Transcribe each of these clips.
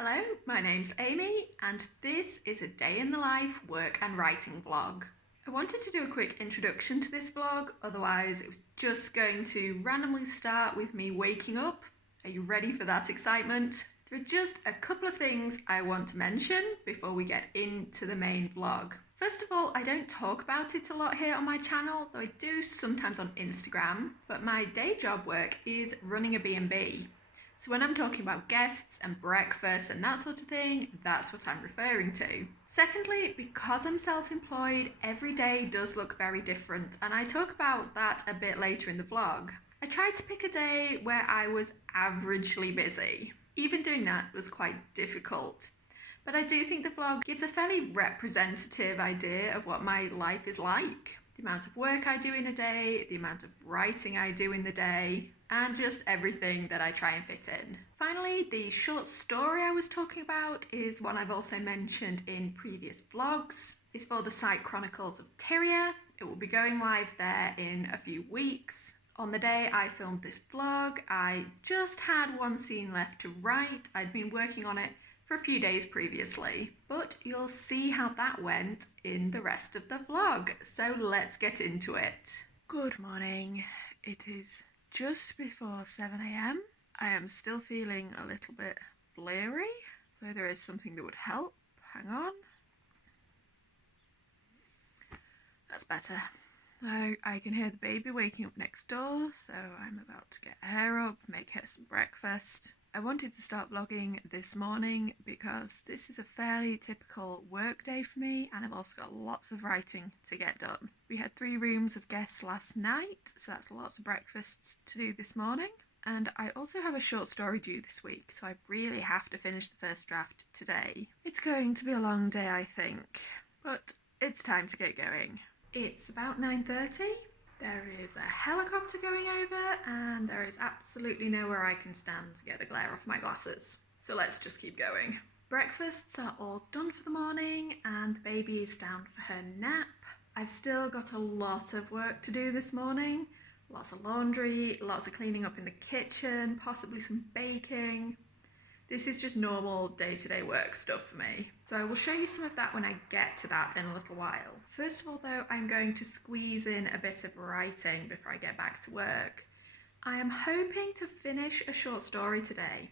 Hello, my name's Amy and this is a day in the life work and writing vlog. I wanted to do a quick introduction to this vlog, otherwise it was just going to randomly start with me waking up. Are you ready for that excitement? There are just a couple of things I want to mention before we get into the main vlog. First of all, I don't talk about it a lot here on my channel, though I do sometimes on Instagram, but my day job work is running a B&B. So when I'm talking about guests and breakfast and that sort of thing, that's what I'm referring to. Secondly, because I'm self-employed, every day does look very different, and I talk about that a bit later in the vlog. I tried to pick a day where I was averagely busy. Even doing that was quite difficult. But I do think the vlog gives a fairly representative idea of what my life is like. The amount of work I do in a day, the amount of writing I do in the day, and just everything that I try and fit in. Finally, the short story I was talking about is one I've also mentioned in previous vlogs. It's for the site Chronicles of Tyria. It will be going live there in a few weeks. On the day I filmed this vlog, I just had one scene left to write. I'd been working on it for a few days previously, but you'll see how that went in the rest of the vlog. So let's get into it. Good morning. It is just before 7 AM. I am still feeling a little bit blurry, though there is something that would help. Hang on. That's better. Though I can hear the baby waking up next door, so I'm about to get her up, make her some breakfast. I wanted to start vlogging this morning because this is a fairly typical work day for me, and I've also got lots of writing to get done. We had 3 rooms of guests last night, so that's lots of breakfasts to do this morning. And I also have a short story due this week, so I really have to finish the first draft today. It's going to be a long day, I think, but it's time to get going. It's about 9:30. There is a helicopter going over and there is absolutely nowhere I can stand to get the glare off my glasses. So let's just keep going. Breakfasts are all done for the morning and the baby is down for her nap. I've still got a lot of work to do this morning. Lots of laundry, lots of cleaning up in the kitchen, possibly some baking. This is just normal day-to-day work stuff for me. So I will show you some of that when I get to that in a little while. First of all though, I'm going to squeeze in a bit of writing before I get back to work. I am hoping to finish a short story today.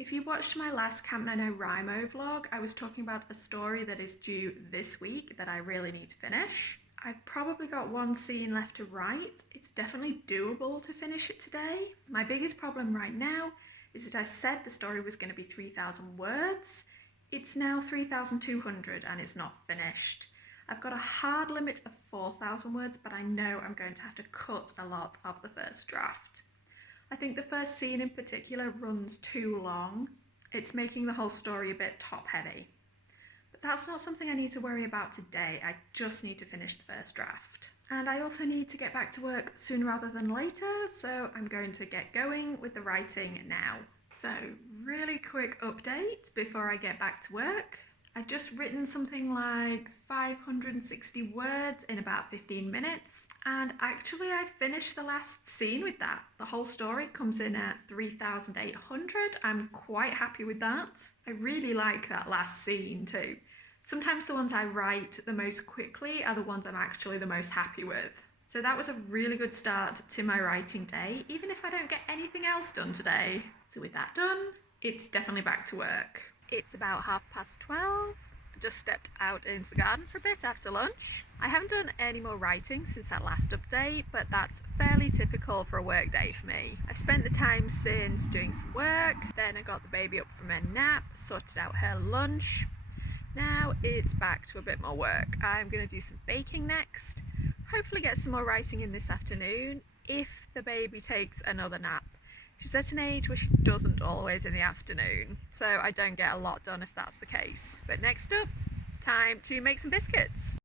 If you watched my last Camp NaNoWriMo vlog, I was talking about a story that is due this week that I really need to finish. I've probably got one scene left to write. It's definitely doable to finish it today. My biggest problem right now is that I said the story was going to be 3,000 words. It's now 3,200 and it's not finished. I've got a hard limit of 4,000 words, but I know I'm going to have to cut a lot of the first draft. I think the first scene in particular runs too long. It's making the whole story a bit top heavy. But that's not something I need to worry about today. I just need to finish the first draft. And I also need to get back to work sooner rather than later, so I'm going to get going with the writing now. So, really quick update before I get back to work. I've just written something like 560 words in about 15 minutes, and actually I finished the last scene with that. The whole story comes in at 3,800. I'm quite happy with that. I really like that last scene too. Sometimes the ones I write the most quickly are the ones I'm actually the most happy with. So that was a really good start to my writing day, even if I don't get anything else done today. So with that done, it's definitely back to work. It's about 12:30. I just stepped out into the garden for a bit after lunch. I haven't done any more writing since that last update, but that's fairly typical for a work day for me. I've spent the time since doing some work, then I got the baby up from her nap, sorted out her lunch. Now it's back to a bit more work. I'm going to do some baking next, hopefully get some more writing in this afternoon if the baby takes another nap. She's at an age where she doesn't always in the afternoon, so I don't get a lot done if that's the case. But next up, time to make some biscuits.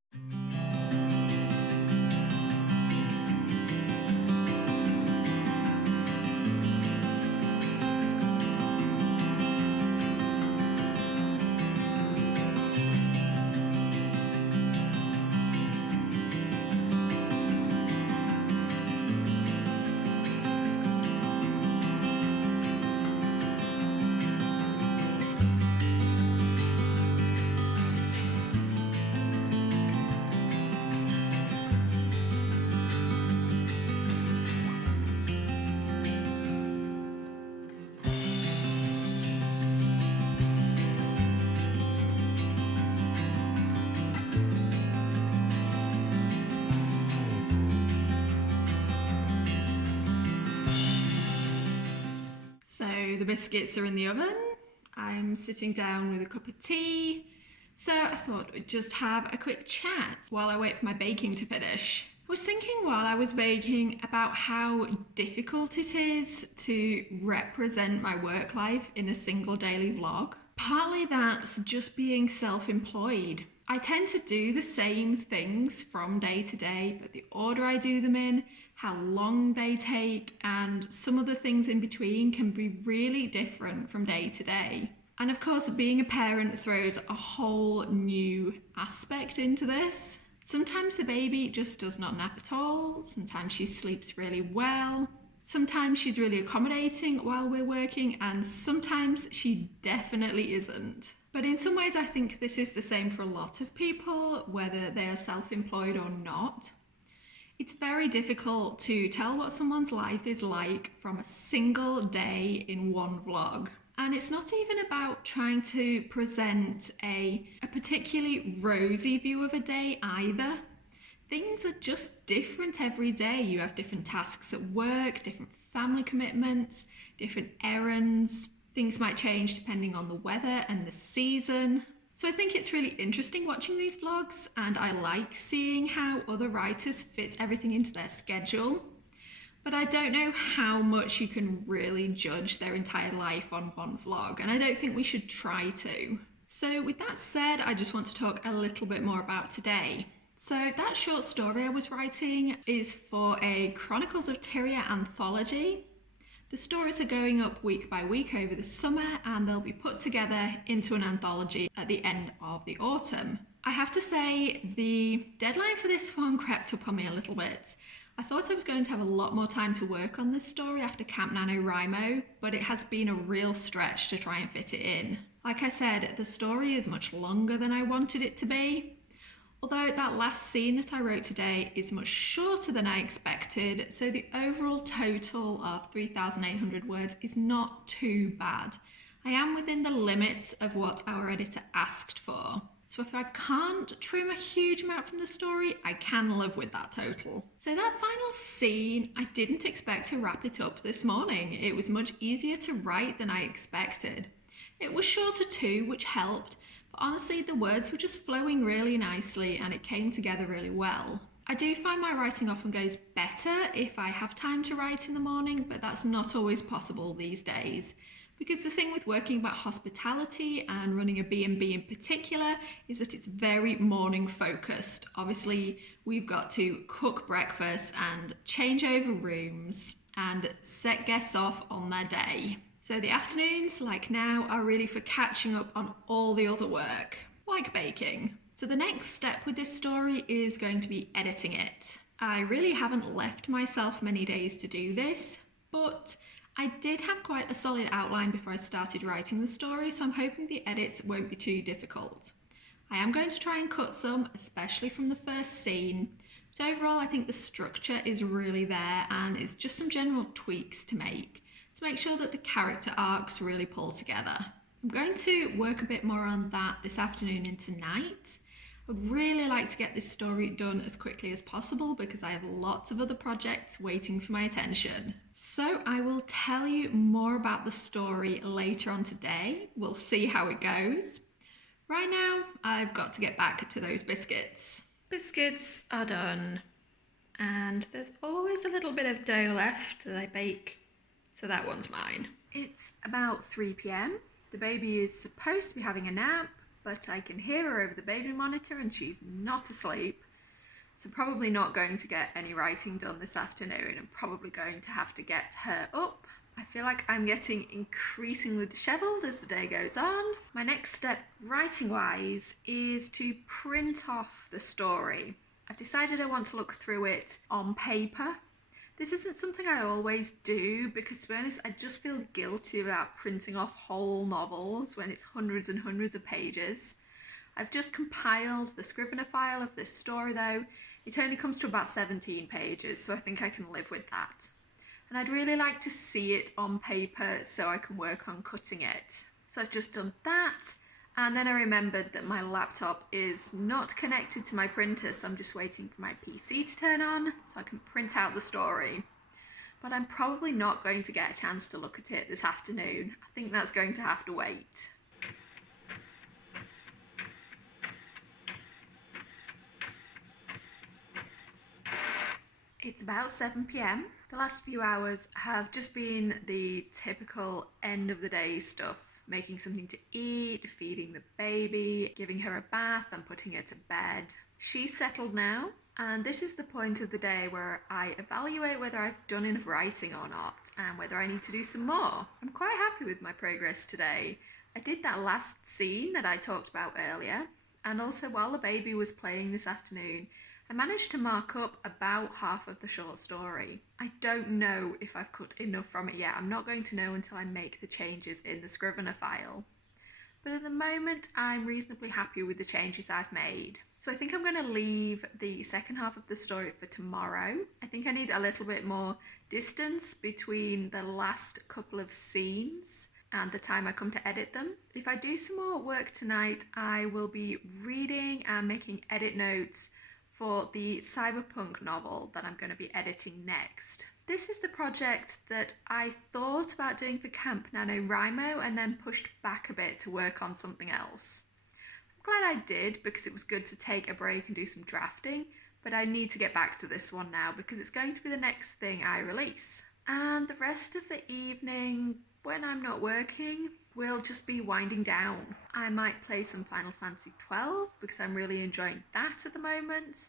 the biscuits are in the oven. I'm sitting down with a cup of tea. So I thought we'd just have a quick chat while I wait for my baking to finish. I was thinking while I was baking about how difficult it is to represent my work life in a single daily vlog. Partly that's just being self-employed. I tend to do the same things from day to day, but the order I do them in, how long they take, and some of the things in between can be really different from day to day. And of course, being a parent throws a whole new aspect into this. Sometimes the baby just does not nap at all. Sometimes she sleeps really well. Sometimes she's really accommodating while we're working, and sometimes she definitely isn't. But in some ways, I think this is the same for a lot of people, whether they are self-employed or not. It's very difficult to tell what someone's life is like from a single day in one vlog. And it's not even about trying to present a particularly rosy view of a day either. Things are just different every day. You have different tasks at work, different family commitments, different errands. Things might change depending on the weather and the season. So I think it's really interesting watching these vlogs, and I like seeing how other writers fit everything into their schedule. But I don't know how much you can really judge their entire life on one vlog, and I don't think we should try to. So with that said, I just want to talk a little bit more about today. So that short story I was writing is for a Chronicles of Tyria anthology. The stories are going up week by week over the summer, and they'll be put together into an anthology at the end of the autumn. I have to say the deadline for this one crept up on me a little bit. I thought I was going to have a lot more time to work on this story after Camp NaNoWriMo, but it has been a real stretch to try and fit it in. Like I said, the story is much longer than I wanted it to be. Although that last scene that I wrote today is much shorter than I expected, so the overall total of 3,800 words is not too bad. I am within the limits of what our editor asked for. So if I can't trim a huge amount from the story, I can live with that total. So that final scene, I didn't expect to wrap it up this morning. It was much easier to write than I expected. It was shorter too, which helped, but honestly the words were just flowing really nicely and it came together really well. I do find my writing often goes better if I have time to write in the morning, but that's not always possible these days. Because the thing with working about hospitality and running a B&B in particular is that it's very morning focused. Obviously, we've got to cook breakfast and change over rooms and set guests off on their day. So the afternoons, like now, are really for catching up on all the other work, like baking. So the next step with this story is going to be editing it. I really haven't left myself many days to do this, but I did have quite a solid outline before I started writing the story, so I'm hoping the edits won't be too difficult. I am going to try and cut some, especially from the first scene, but overall I think the structure is really there and it's just some general tweaks to make sure that the character arcs really pull together. I'm going to work a bit more on that this afternoon and tonight. I would really like to get this story done as quickly as possible because I have lots of other projects waiting for my attention. So I will tell you more about the story later on today. We'll see how it goes. Right now, I've got to get back to those biscuits. Biscuits are done. And there's always a little bit of dough left that I bake, so that one's mine. It's about 3 p.m. The baby is supposed to be having a nap, but I can hear her over the baby monitor and she's not asleep. So probably not going to get any writing done this afternoon and probably going to have to get her up. I feel like I'm getting increasingly dishevelled as the day goes on. My next step writing-wise is to print off the story. I've decided I want to look through it on paper. This isn't something I always do because, to be honest, I just feel guilty about printing off whole novels when it's hundreds and hundreds of pages. I've just compiled the Scrivener file of this story though. It only comes to about 17 pages, so I think I can live with that. And I'd really like to see it on paper so I can work on cutting it. So I've just done that, and then I remembered that my laptop is not connected to my printer, so I'm just waiting for my PC to turn on so I can print out the story. but I'm probably not going to get a chance to look at it this afternoon. I think that's going to have to wait. It's about 7 p.m. The last few hours have just been the typical end of the day stuff. Making something to eat, feeding the baby, giving her a bath and putting her to bed. She's settled now, and this is the point of the day where I evaluate whether I've done enough writing or not and whether I need to do some more. I'm quite happy with my progress today. I did that last scene that I talked about earlier, and also while the baby was playing this afternoon, I managed to mark up about half of the short story. I don't know if I've cut enough from it yet. I'm not going to know until I make the changes in the Scrivener file. But at the moment, I'm reasonably happy with the changes I've made. So I think I'm going to leave the second half of the story for tomorrow. I think I need a little bit more distance between the last couple of scenes and the time I come to edit them. If I do some more work tonight, I will be reading and making edit notes for the cyberpunk novel that I'm going to be editing next. This is the project that I thought about doing for Camp NaNoWriMo and then pushed back a bit to work on something else. I'm glad I did because it was good to take a break and do some drafting, but I need to get back to this one now because it's going to be the next thing I release. And the rest of the evening, when I'm not working, will just be winding down. I might play some Final Fantasy XII because I'm really enjoying that at the moment.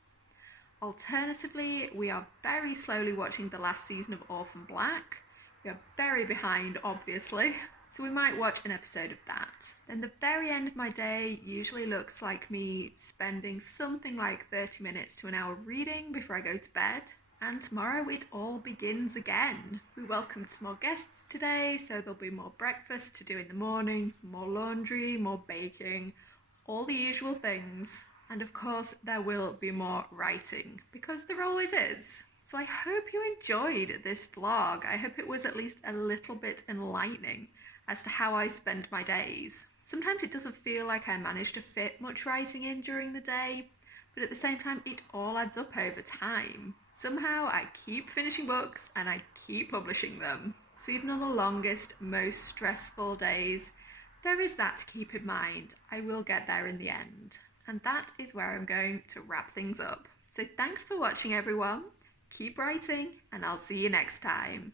Alternatively, we are very slowly watching the last season of Orphan Black. We are very behind, obviously, so we might watch an episode of that. Then the very end of my day usually looks like me spending something like 30 minutes to an hour reading before I go to bed. And tomorrow it all begins again. We welcomed some more guests today, so there'll be more breakfast to do in the morning, more laundry, more baking, all the usual things. And of course, there will be more writing, because there always is. So I hope you enjoyed this vlog. I hope it was at least a little bit enlightening as to how I spend my days. Sometimes it doesn't feel like I manage to fit much writing in during the day, but at the same time, it all adds up over time. Somehow I keep finishing books and I keep publishing them. So even on the longest, most stressful days, there is that to keep in mind. I will get there in the end. And that is where I'm going to wrap things up. So thanks for watching, everyone. Keep writing, and I'll see you next time.